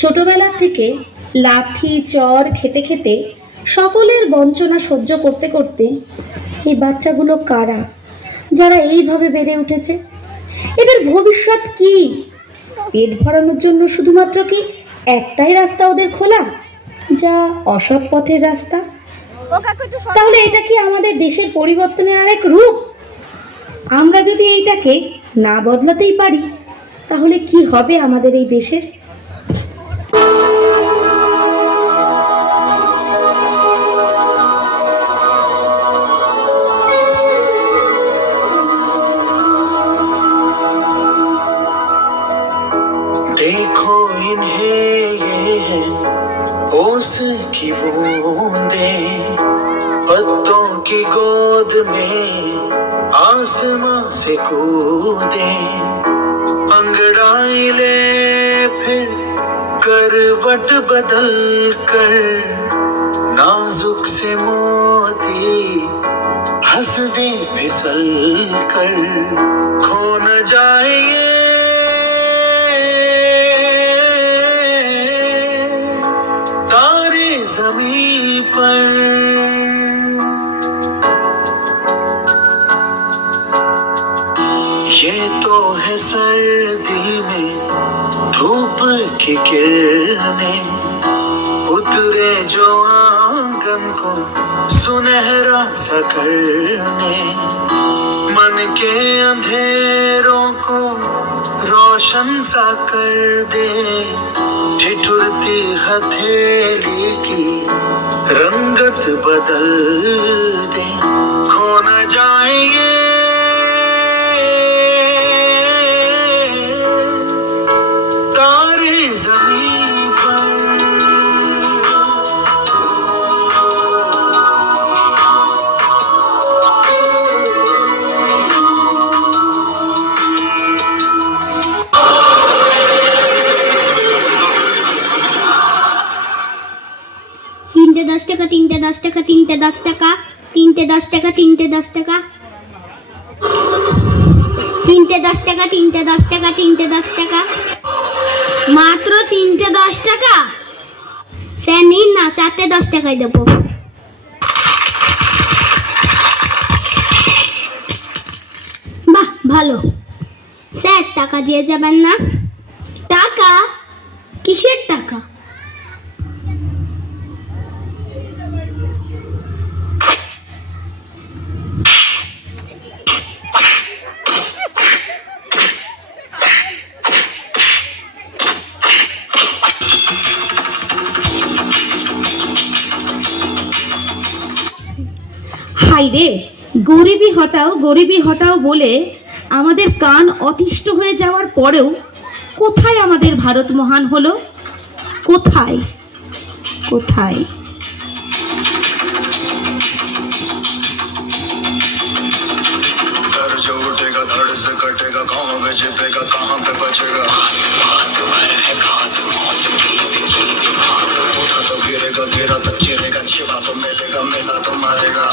ছোটবেলা থেকে লাঠি চড় খেতে খেতে সকলের বঞ্চনা সহ্য করতে করতে এই বাচ্চাগুলো কারা, যারা এইভাবে বেড়ে উঠেছে? এদের ভবিষ্যৎ কি? পেট ভরানোর জন্য শুধুমাত্র কি একটাই রাস্তা ওদের খোলা, যা অসৎ পথের রাস্তা? তাহলে এটা কি আমাদের দেশের পরিবর্তনের আরেক রূপ? আমরা যদি এইটাকে না বদলাতেই পারি, তাহলে কি হবে আমাদের এই দেশের? देखो इन्हें ये है ओस की बूंदे, पत्तों की गोद में आसमां से कूदे, अंगड़ाई ले फिर करवट बदल कर, नाजुक से मोती हंस दे फिसल कर, खो न जाए ये तारे ज़मीं पर। ये तो है सर्दी में धूप की किरणें, उतरे जो आंगन को सुनहरा सा करने, मन के अंधेरों को रोशन सा कर दे, ठिठुरती हथेली की रंगत बदल दे, खो न जाए ये तारे ज़मीं पर। তিনটে 10 টাকা, তিনটে 10 টাকা, তিনটে 10 টাকা, তিনটে 10 টাকা, তিনটে 10 টাকা, তিনটে 10 টাকা, তিনটে 10 টাকা, তিনটে 10 টাকা, মাত্র তিনটে 10 টাকা। স্যার নিন না, চারটে 10 টাকায় দেবো। বাহ, ভালো। স্যার টাকা দিয়ে যাবেন না? টাকা? কিসের টাকা? হাইরে, গরিবি হটাও গরিবি হটাও বলে আমাদের কান অতিষ্ঠ হয়ে যাওয়ার পরেও কোথায় আমাদের ভারত মহান হলো? কোথায় কোথায়? सर जो उठेगा धड़ से कटेगा, गाँव में छिपेगा, कहाँ पे बचेगा, बात भर है घात मौत की भी जीवी साथ, उठा तो गिरेगा, गिरा तो चिरेगा, छिपा तो मिलेगा, मिला तो मारेगा,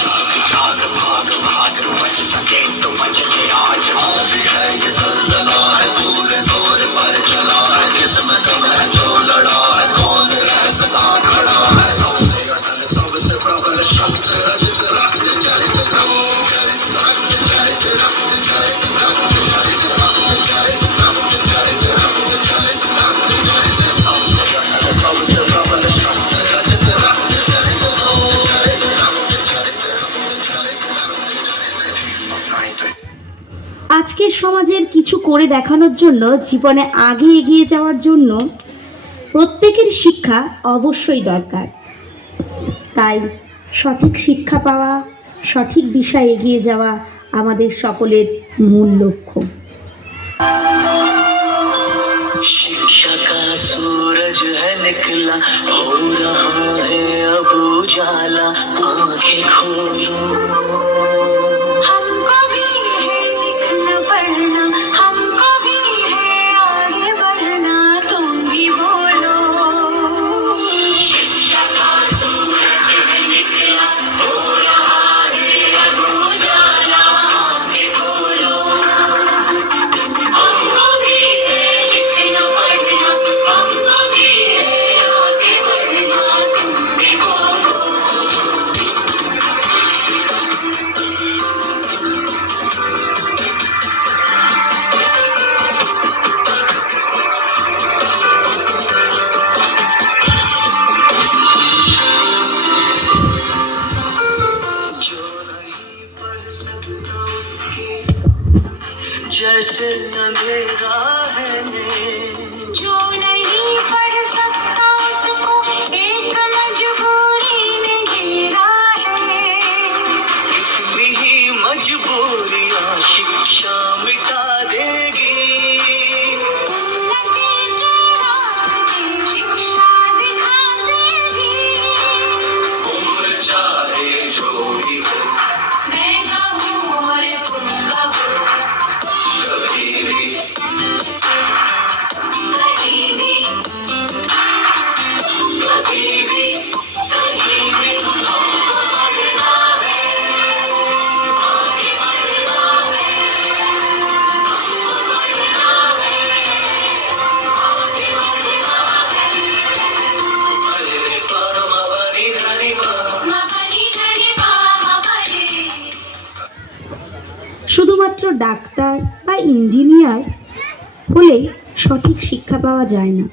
जाग भाग भाग बच सके तो बच ले आज, भी है ये ज़लज़ला है पूरे जोर पर चला है, किस्मत में जो लड़ा है कौन रह सका खड़ा है, सबसे अटल सबसे प्रबल शस्त्र रचित रक्त चरित আজকের সমাজের কিছু করে দেখানোর জন্য, জীবনে আগে এগিয়ে যাওয়ার জন্য প্রত্যেকের শিক্ষা অবশ্যই দরকার। তাই সঠিক শিক্ষা পাওয়া, সঠিক দিশায় এগিয়ে যাওয়া আমাদের সকলের মূল লক্ষ্য। शिक्षा का सूरज है निकला, हो रहा है अब उजाला, आंखें खोलो। हमको भी है लिखना पढ़ना, हमको भी है आगे बढ़ना, तुम भी बोलो। शिक्षा का सूरज है निकला, हो रहा है अब उजाला, आंखें खोलो। हमको भी है लिखना पढ़ना, हमको भी है जैसे अंधेरा है जो नहीं पढ़ सकता उसको एक मजबूरी में घेरा है इतनी ही मजबूरियां शिक्षा मिटा देगी उन्नति के रास्ते शिक्षा दिखा देगी उम्र चाहे जो भी हो मैं कहूँ और तुम कहो कभी भी कहीं भी कभी भी कहीं भी শুধুমাত্র ডাক্তার বা ইঞ্জিনিয়ার হলেই সঠিক শিক্ষা পাওয়া যায় না।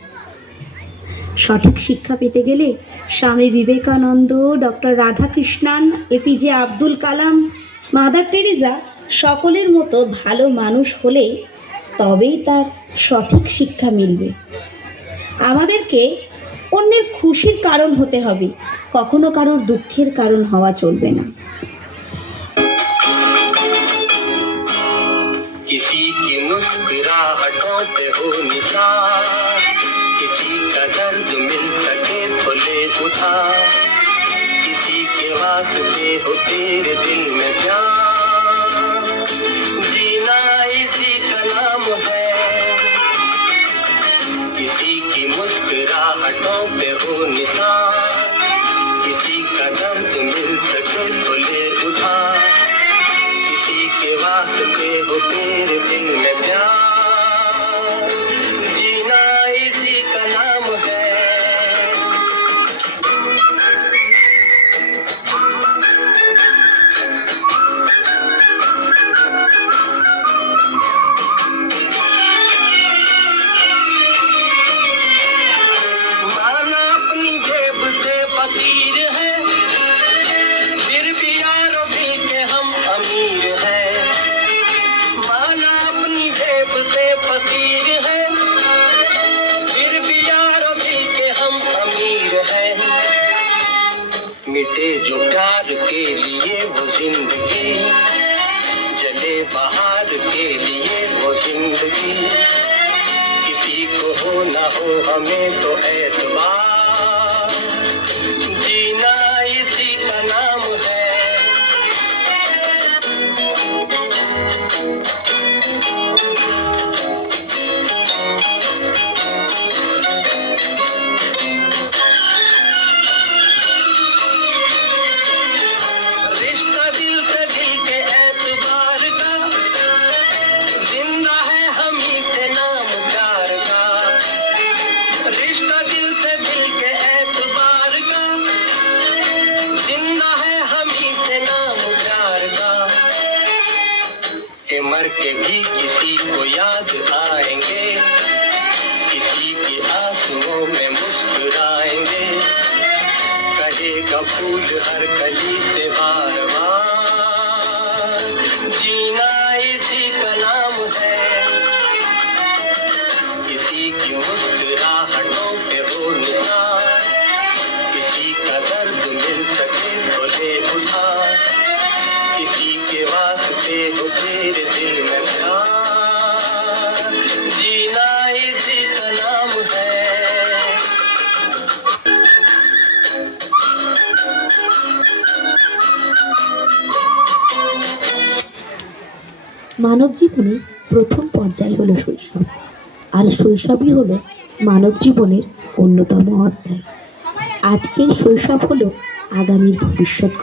সঠিক শিক্ষা পেতে গেলে Swami Vivekananda, doctor Radhakrishnan, APJ Abdul Kalam, mother Teresa সকলের মতো ভালো মানুষ হলে তবেই তার সঠিক শিক্ষা মিলবে। আমাদেরকে অন্যের খুশির কারণ হতে হবে, কখনো কারোর দুঃখের কারণ হওয়া চলবে না। किसी की मुस्कुराहटों पे हो निशान किसी का दर्द मिल सके तो ले उठा किसी के वास्ते हो तेरे दिल में प्यार जीना इसी का नाम है किसी की मुस्कुराहटों पे हो निशान किसी का दर्द मिल सके तो ले उठा किसी के वास्ते हो तेरे दिल में प्यार जीना इसी का नाम है माना अपनी जेब से फकीर है फिर भी यारों भी के हम अमीर हैं माना अपनी जेब से फकीर है फिर भी यारों भी के हम अमीर हैं मिटे जो प्यार के लिए वो जिंदगी जले बहार के लिए वो जिंदगी किसी को हो ना हो हमें तो एतबार जीना इसी का नाम है रिश्ता दिल से दिल के एतबार का जिंदा है हम ही से नाम प्यार का रिश्ता दिल से दिल के एतबार का जिंदा है हम ही से नाम प्यार का के मर के भी किसी को याद आएंगे किसी की आंसुओं में मुस्कुराएंगे कहेगा फूल हर कली से बार बार जीना इसी का नाम है किसी की मुस्कुराहटों पे हो निशान किसी का दर्द मिल सके तो ले उठा किसी के वास्ते हो तेरे दिल में प्यार जीना इसी का नाम है মানব জীবনের প্রথম পর্যায় হলো শৈশব, আর শৈশবই হলো মানব জীবনের অন্যতম অধ্যায়। আজকের শৈশব হলো আগামীর ভবিষ্যৎ গড়ার